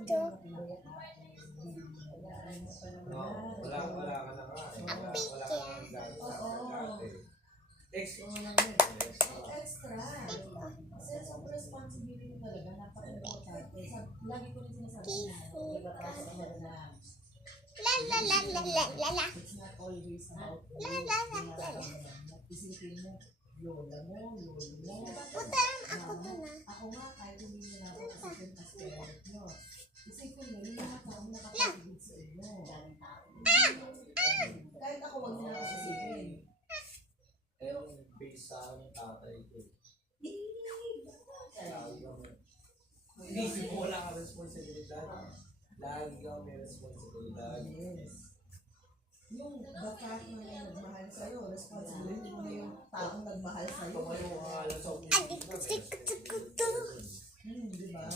Ito. Wala ka na nga. Wala ka nang dati. Extra mo lang yun. Extra. Sense of responsibility talaga, napaka-importante. Lagi ko rin sinasabi na, La la la la la la la. it's not always about La la la la la. isipin mo, lola mo, lolo mo. Putaran ako to na. Ako nga, kahit hindi nyo na ako isipin as parent nyo. Isipin mo, yung mga taong nakapaligid sa inyo. Kahit ako, wag nyo na ako isipin. Pero based sa akin yung tatay ko. Hindi mo wala ka responsibilidad. Lagi ka may responsibilidad. Yes. Yung bata na nagmahal sa'yo, responsibility mo na yung taong nagmahal sa'yo. Ito kayo ang alam sa Adik ko to. Di ba?